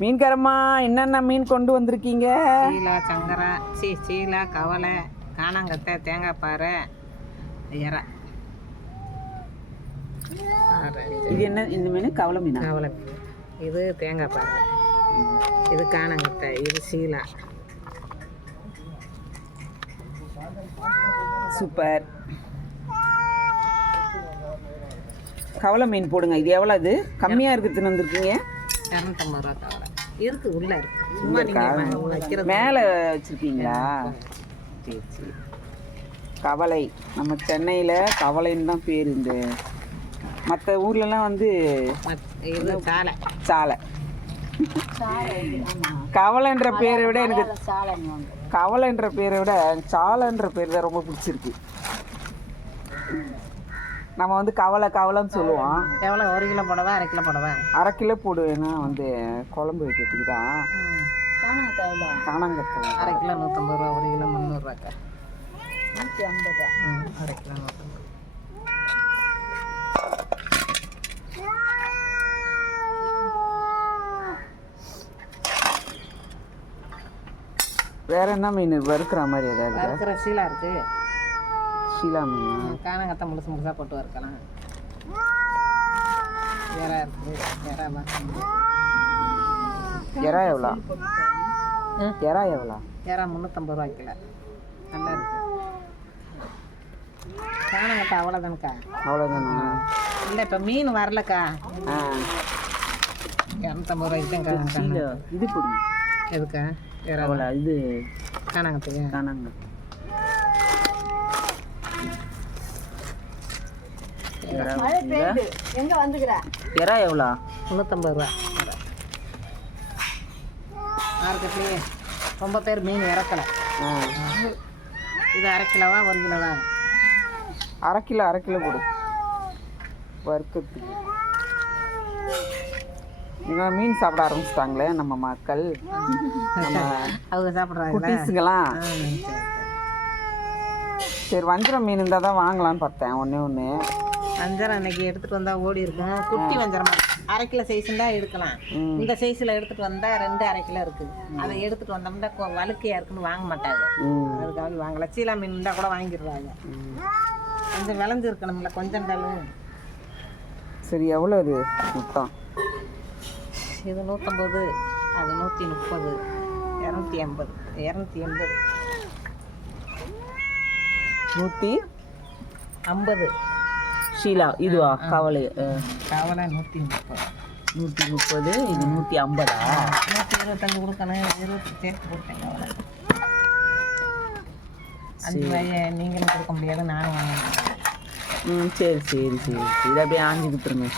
மீன்காரம்மா என்னென்ன மீன் கொண்டு வந்திருக்கீங்க? சீலா சங்கரா சீ சீலா கவலை காணாங்கத்தை தேங்காய் பாறை இறா. இது என்ன இந்த மீன் கவலை மீனா? கவலை மீன். இது தேங்காய் பாறை. இது காணாங்கத்தை இது சீலா. சூப்பர். கவலை மீன் போடுங்க. இது எவ்வளோ இது கம்மியாக இருக்குதுன்னு வந்திருக்கீங்க. இரநூத்தம்பது ரூபா கவலை இருக்கு உள்ள இருக்கு. சும்மா நீங்கள் வைக்கிறது மேலே வச்சுருக்கீங்களா? சரி சரி. கவலை. நம்ம சென்னையில் கவலைன்னு தான் பேர் இந்த மற்ற ஊர்லலாம் வந்து இது காலை சாலை. கவலைன்ற பேரை விட எனக்கு கவலைன்ற பேரை விட சாலைன்ற பேர் தான் ரொம்ப பிடிச்சிருக்கு. நம்ம வந்து கவலை கவலைன்னு சொல்லுவோம். எவ்வளோ ஒரு கிலோ போடவா அரை கிலோ போடவா? அரை கிலோ போடுவேன்னா வந்து குழம்பு வைக்கிறதுக்கு தான் காணாங்கத்தை அரை கிலோ நூற்றம்பது ரூபா ஒரு கிலோ முந்நூறுரூவாக்கா. அரை கிலோ நூற்றம்பது வேற என்ன மீன் வறுக்கிற மாதிரி ஏதாவது வறுக்கிற சீலா இருக்கு. ஷீலா மீனா காணங்கத்தை முழுசு முழுசாக போட்டு வறுக்கலாம். இறா இருக்கு இறா எறா எவ்வளோ? எறா எவ்வளோ? இறா முந்நூற்றம்பது ரூபா கிலோ. நல்லா இருக்கு. காணங்கத்தை அவ்வளோதானக்கா அவ்வளோதானா இல்லை இப்போ மீன் வரலக்கா. ஆ. இரநூத்தம்பது ரூபாய்க்கு தான் இது போடுங்க. எதுக்கா? எவ்வளோ இது காணங்கத்துக்கு காணாங்க எறா எவ்வளோ? முந்நூற்றம்பது ரூபா. மார்க்கெட்லேயே ரொம்ப பேர் மீன் இறக்கலை. ஆ. இது அரை கிலோவா ஒரு கிலோவா? அரை கிலோ அரை கிலோ போடு வறுக்கிறதுக்கு இவங்க மீன் சாப்பிட ஆரம்பிச்சிட்டாங்களே நம்ம மக்கள். நம்ம அவங்க சாப்பிட்றாங்களா. குட்டீஸுங்கெல்லாம் சரி வஞ்சிரம் மீன் இருந்தால் தான் வாங்கலாம்னு பார்த்தேன் ஒன்றே ஒன்று வஞ்சரம் அன்னைக்கு எடுத்துட்டு வந்தா ஓடி இருக்கும். குட்டி வஞ்சரம் அரை கிலோ சைஸ்ண்டா எடுக்கலாம். இந்த சைஸ்ல எடுத்துட்டு வந்தா ரெண்டு அரை கிலோ இருக்குது அதை எடுத்துட்டு வந்தோம்னா வழுக்கையா இருக்குன்னு வாங்க மாட்டாங்க. அதுக்காக வாங்கல. சீலா மீன் இருந்தா கூட வாங்கிடுவாங்க கொஞ்சம் விளைஞ்சு இருக்கணும்ல கொஞ்சம் தள்ளு. சரி எவ்வளோ இது மொத்தம்? இது நூற்றம்பது அது நூற்றி முப்பது இரநூத்தி எண்பது இரநூத்தி எண்பது. நூற்றி ஐம்பது. ஷீலா இதுவா? கவலை கவலை நூற்றி முப்பது. நூற்றி முப்பது இது நூற்றி ஐம்பதா? நூற்றி இருபத்தஞ்சு கொடுக்கணும் இருபத்தி சேர்த்து போட்டேன் கவலை. அஞ்சு ரூபாயை நீங்களும் கொடுக்க முடியாது நானும் வாங்க ம் சரி சரி சரி சரி. இதை அப்படியே ஆஞ்சி கொடுத்துருங்க.